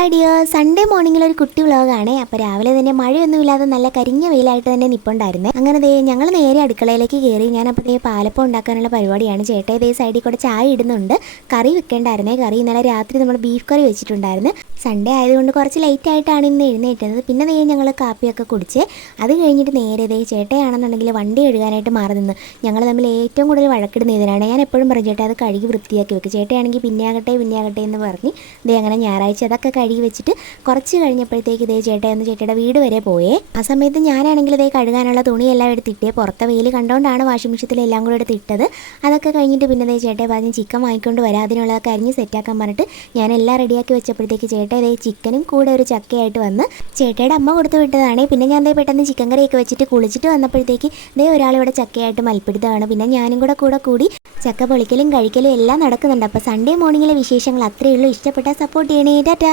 Hi dear, Sunday മോർണിംഗിൽ ഒരു കുട്ടി വ്ളോഗാണ്. അപ്പോൾ രാവിലെ തന്നെ മഴയൊന്നുമില്ലാതെ നല്ല കരിഞ്ഞ വെയിലായിട്ട് തന്നെ നിൽപ്പുണ്ടായിരുന്നേ. അങ്ങനെ ഞങ്ങൾ നേരെ അടുക്കളയിലേക്ക് കയറി. ഞാൻ അപ്പോൾ പാലപ്പം ഉണ്ടാക്കാനുള്ള പരിപാടിയാണ്. ചേട്ടാ സൈഡിൽ കൂടെ ചായ ഇടുന്നുണ്ട്. കറി വെക്കേണ്ടായിരുന്നേ. കറി ഇന്നലെ രാത്രി നമ്മൾ ബീഫ് കറി വെച്ചിട്ടുണ്ടായിരുന്നു. സൺഡേ ആയതുകൊണ്ട് കുറച്ച് ലേറ്റ് ആയിട്ടാണ് ഇന്ന് എഴുന്നേറ്റത്. പിന്നെ ഞങ്ങൾ കാപ്പിയൊക്കെ കുടിച്ച് അത് കഴിഞ്ഞിട്ട് നേരെ ചേട്ടയാണെന്നുണ്ടെങ്കിൽ വണ്ടി കഴുകാനായിട്ട് മാറി നിന്ന്. ഞങ്ങൾ തമ്മിൽ ഏറ്റവും കൂടുതൽ വഴക്കിടുന്ന ഇതിനാണ്. ഞാൻ എപ്പോഴും പറഞ്ഞു ചേട്ടാ അത് കഴുകി വൃത്തിയാക്കി വെക്കും. ചേട്ടയാണെങ്കിൽ പിന്നെയാകട്ടെ എന്ന് പറഞ്ഞ് അങ്ങനെ ഞായറാഴ്ച അതൊക്കെ കഴുകി വെച്ചിട്ട് കുറച്ച് കഴിഞ്ഞപ്പോഴത്തേക്ക് ചേട്ടയുടെ വീട് വരെ പോയേ. ആ സമയത്ത് ഞാനാണെങ്കിൽ കഴുകാനുള്ള തുണിയെല്ലാം എടുത്തിട്ടേ. പുറത്തെ വെയിൽ കണ്ടുകൊണ്ടാണ് വാഷിംഗ് മെഷീനിൽ എല്ലാം കൂടെ എടുത്തിട്ടത്. അതൊക്കെ കഴിഞ്ഞിട്ട് പിന്നെ ചേട്ടയെ പറഞ്ഞ് ചിക്കൻ വാങ്ങിക്കൊണ്ട് വരാം, അതിനുള്ളതൊക്കെ അരിഞ്ഞ് സെറ്റാക്കാൻ പറഞ്ഞിട്ട് ഞാൻ എല്ലാം റെഡിയാക്കി വെച്ചപ്പോഴത്തേക്ക് ചേട്ട ചിക്കനും കൂടെ ഒരു ചക്കയായിട്ട് വന്ന് ചേട്ടയുടെ അമ്മ കൊടുത്തു വിട്ടതാണ്. പിന്നെ ഞാൻ പെട്ടെന്ന് ചിക്കൻ കറിയൊക്കെ വെച്ചിട്ട് കുളിച്ചിട്ട് വന്നപ്പോഴത്തേക്ക് ഒരാളിവിടെ ചക്കയായിട്ട് മൽപ്പിടുത്തമാണ്. പിന്നെ ഞാനും കൂടി ചക്ക പൊളിക്കലും കഴിക്കലും എല്ലാം നടക്കുന്നുണ്ട്. അപ്പോൾ സൺഡേ മോർണിംഗിലെ വിശേഷങ്ങൾ അത്രയേ ഉള്ളൂ. ഇഷ്ടപ്പെട്ടാൽ സപ്പോർട്ട് ചെയ്യണേ. ടാറ്റാ.